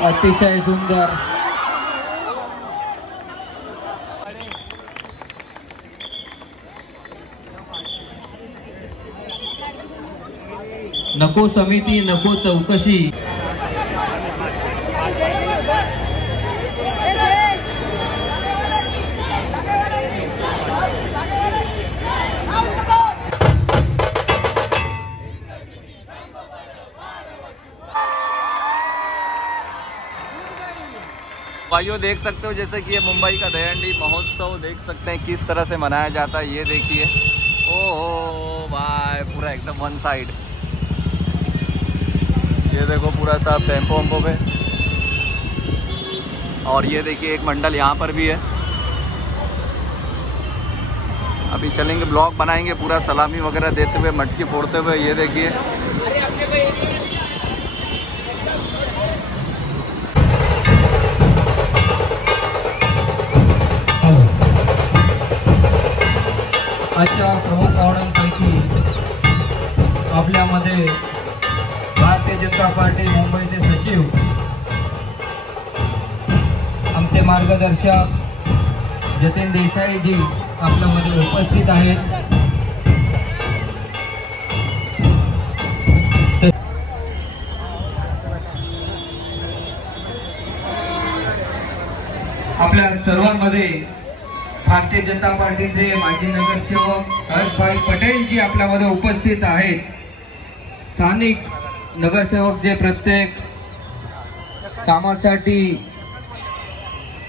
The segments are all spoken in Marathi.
अतिशय सुंदर. नको समिती नको चौकशी. भाइयों देख सकते हो जैसे कि ये मुंबई का दहीहंडी महोत्सव देख सकते हैं किस तरह से मनाया जाता है. ये देखिए ओहो भाई पूरा एकदम वन साइड. ये देखो पूरा सब टेम्पो वम्पो पे. और ये देखिए एक मंडल यहाँ पर भी है. अभी चलेंगे ब्लॉग बनाएंगे पूरा सलामी वगैरह देते हुए मटकी फोड़ते हुए. ये देखिए आजच्या प्रमुख पाहुण्यांपैकी आपल्यामध्ये भारतीय जनता पार्टी मुंबईचे सचिव आमचे मार्गदर्शक जतीन देसाई जी आपल्यामध्ये उपस्थित आहेत. आपल्या सर्वांमध्ये भारतीय जनता पार्टीचे माजी नगरसेवक हर्षभाई पटेल जी आपल्यामध्ये उपस्थित आहेत. स्थानिक नगरसेवक जे प्रत्येक कामासाठी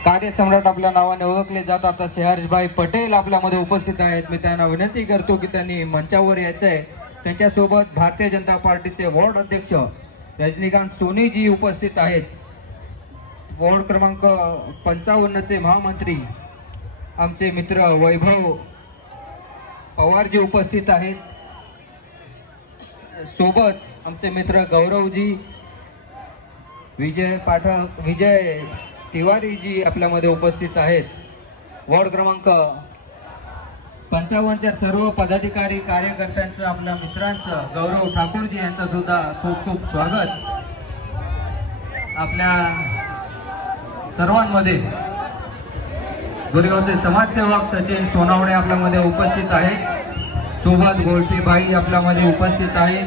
कार्यसम्राट आपल्या नावाने ओळखले जातात असे हर्षभाई पटेल आपल्यामध्ये उपस्थित आहेत. मी त्यांना विनंती करतो की त्यांनी मंचावर यायचं आहे. त्यांच्यासोबत भारतीय जनता पार्टीचे वॉर्ड अध्यक्ष रजनीकांत सोनी जी उपस्थित आहेत. वॉर्ड क्रमांक 55 चे महामंत्री आमचे मित्र वैभव पवार जी उपस्थित आहेत. सोबत आमचे मित्र गौरवजी विजय पाठक विजय तिवारी जी आपल्यामध्ये उपस्थित आहेत. वॉर्ड क्रमांक 55च्या सर्व पदाधिकारी कार्यकर्त्यांचं आपल्या मित्रांचं गौरव ठाकूरजी यांचं सुद्धा खूप खूप स्वागत. आपल्या सर्वांमध्ये गुरेगावचे समाजसेवक सचिन सोनावणे आपल्यामध्ये उपस्थित आहेत. सोबत गोलटीबाई आपल्यामध्ये उपस्थित आहेत.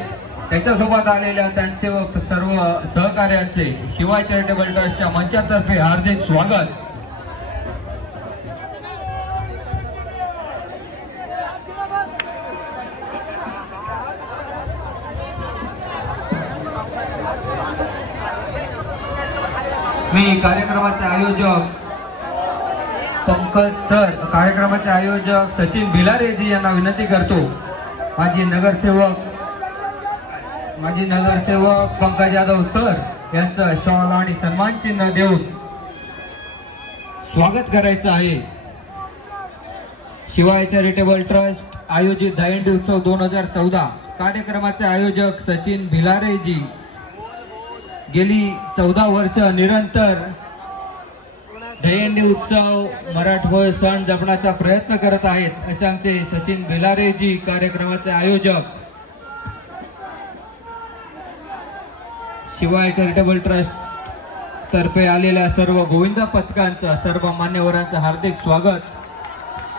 त्याच्यासोबत आलेल्या त्यांचे व सर्व सहकार्यांचे शिवाय चॅरिटेबल ट्रस्टच्या मंचातर्फे हार्दिक स्वागत. मी कार्यक्रमाचे आयोजक पंकज सर कार्यक्रमाचे आयोजक सचिन भिलारे जी यांना विनंती करतो माजी नगरसेवक पंकज यादव सर यांचं शॉल आणि सन्मान चिन्ह देऊन स्वागत करायचं आहे. शिवाय चॅरिटेबल ट्रस्ट आयोजित दहीहंडी उत्सव 2014 कार्यक्रमाचे आयोजक सचिन भिलारे जी गेली 14 वर्ष निरंतर दहीहंडी उत्सव मराठमोळे सण जपण्याचा प्रयत्न करत आहेत असे आमचे सचिन भिलारे जी कार्यक्रमाचे आयोजक. शिवाय चॅरिटेबल ट्रस्ट तर्फे आलेल्या सर्व गोविंद पथकांचं सर्व मान्यवरांचं हार्दिक स्वागत.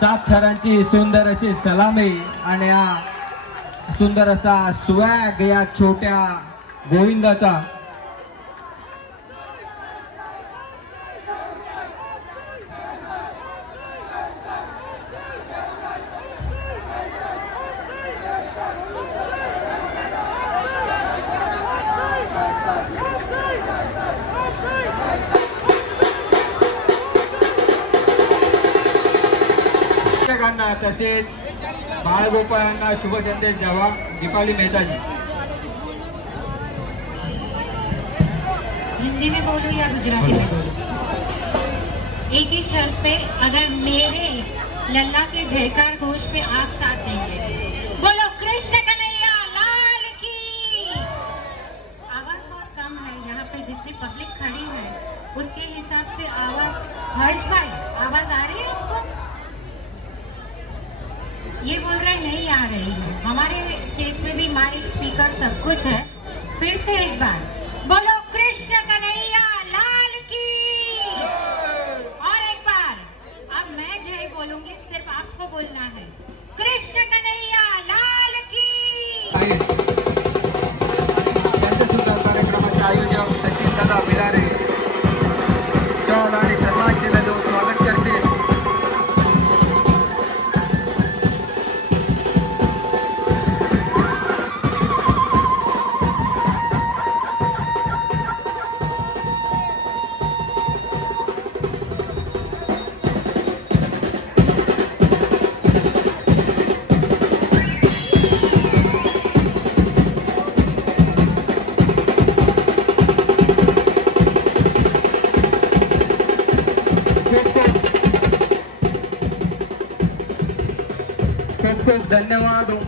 7 थरांची सुंदर अशी सलामी आणि हा सुंदर असा स्वॅग या छोट्या गोविंदाचा तसेच बाळगोपाळांना शुभ संदेश द्यावा. दीपाली मेहताजी. हिंदी में बोलूं या गुजराती में बोलूं? एक ही शर्त पे, अगर मेरे लल्ला के जयकार घोष पे आप साथ देंगे. बोलो कृष्ण कन्हैया लाल की. आवाज बहुत कम है यहाँ पे, जितनी पब्लिक खड़ी है उसके हिसाब से आवाज. हर्ष भाई आवाज आ रही है आपको? ये बोल रहे नहीं आ रही है. हमारे स्टेज में भी माइक स्पीकर सब कुछ है. फिर से एक बार बोलो कृष्ण कन्हैया लाल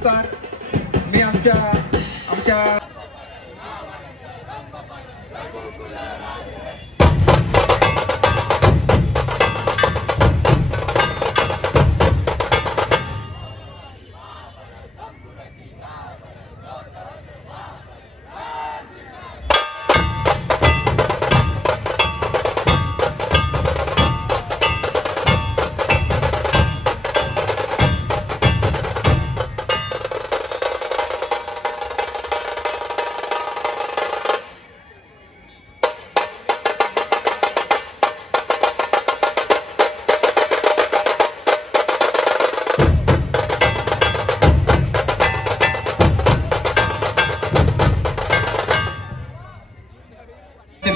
पुरस्कार मी आमच्या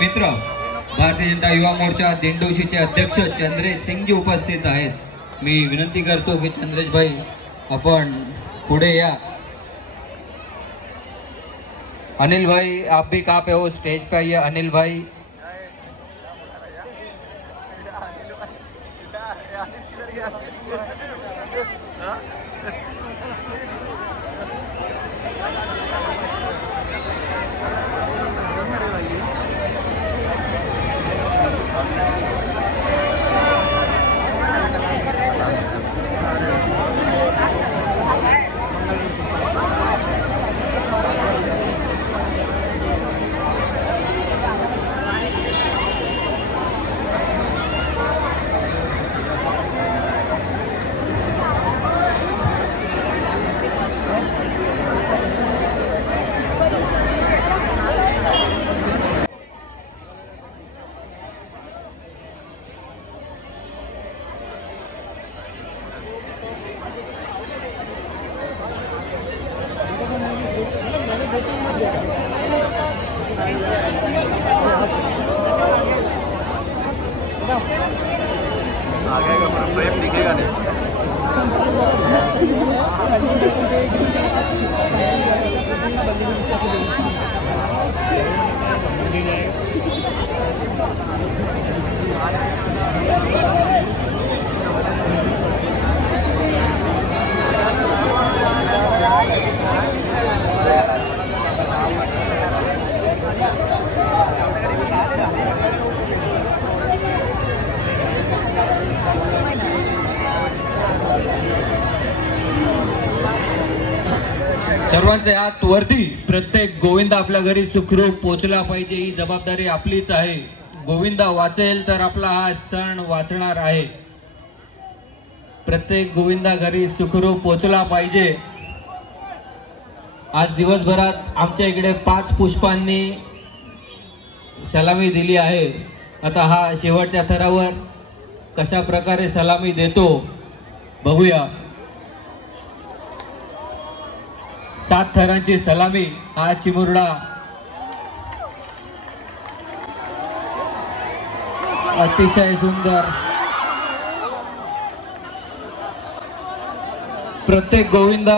मित्र भारतीय जनता युवा मोर्चा दिंडोशीचे अध्यक्ष चंद्रेश सिंगजी उपस्थित आहेत। मी विनंती करतो की चंद्रेश भाई आपण पुढे या। अनिल भाई आप भी कहाँ पे हो? स्टेज पे आइए अनिल भाई। आगे का फ्रेम दिखेगा नहीं। सर्वांचे हात वरती। प्रत्येक गोविंदा आपल्या घरी सुखरूप पोहोचला पाहिजे ही जबाबदारी आपलीच आहे। गोविंदा वाचेल तर आपला हा सण वाचणार आहे। प्रत्येक गोविंदा घरी सुखरूप पोहोचला पाहिजे। आज दिवसभरात आमच्या इकडे 5 पुष्पांनी सलामी दिली आहे। आता हा शेवटच्या थरावर कशा प्रकारे सलामी देतो बघूया। 7 थरांची सलामी हा चिमुरडा अतिशय सुंदर। प्रत्येक गोविंदा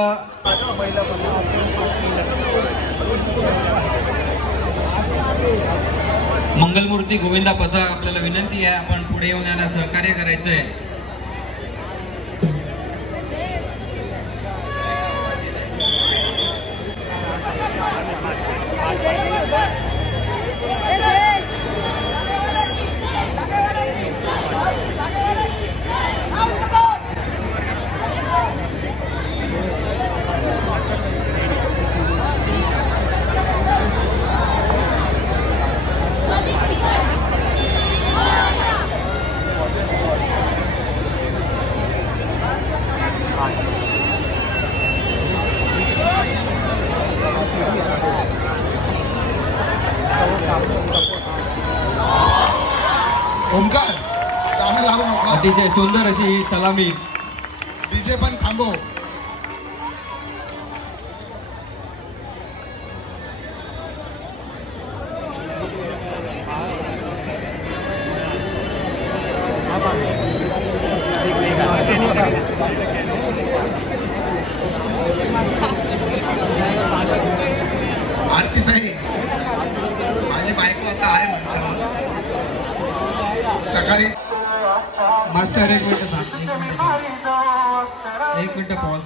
मंगलमूर्ती गोविंदा पथक आपल्याला विनंती आहे आपण पुढे येऊन यांना सहकार्य करायचं आहे। ओमकार गाणं लावू नका। अतिशय सुंदर अशी ही सलामी। डीजे पण थांबव। आरती ताई माझी बायको आता आहे मंचावर। सकाळी मास्टर एक मिनिट थांब, एक मिनिट पॉज।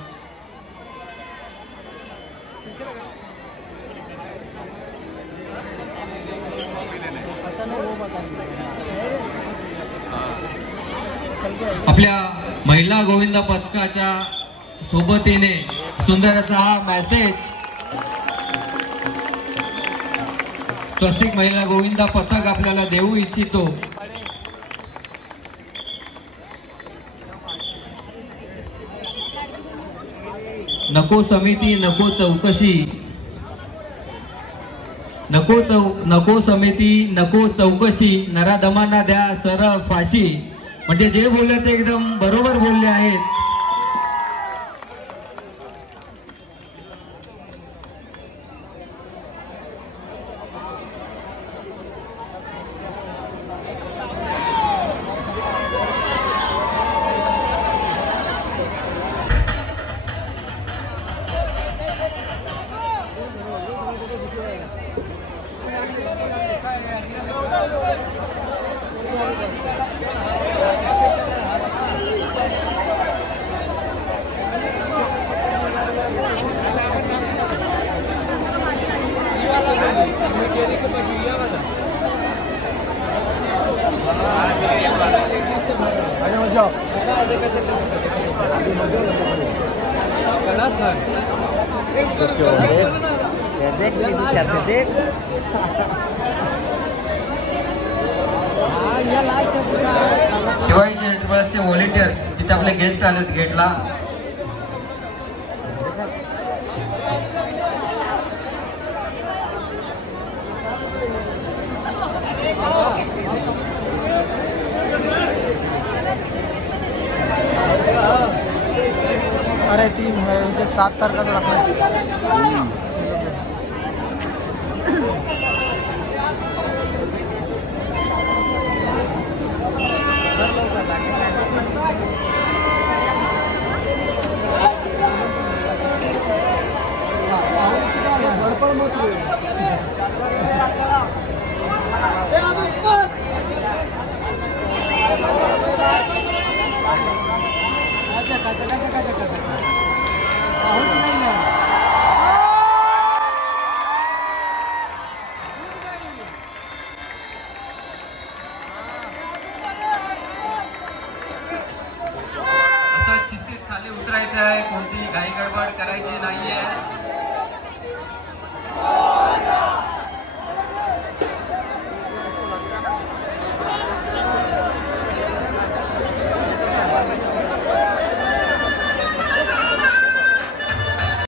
आपल्या महिला गोविंद पथकाच्या सोबतीने सुंदर असा हा मेसेज स्वस्तिक महिला गोविंद पथक आपल्याला देऊ इच्छितो. नको समिती नको चौकशी, नको समिती नको चौकशी, नराधमांना द्या सरळ फाशी. म्हणजे जे बोलले ते एकदम बरोबर बोलले आहेत. शिवाजी चॅरिटेबलचे व्हॉलेंटियर्स जिथे आपले गेस्ट आलेत गेटला. अरे 7 तारखेला टाकलं.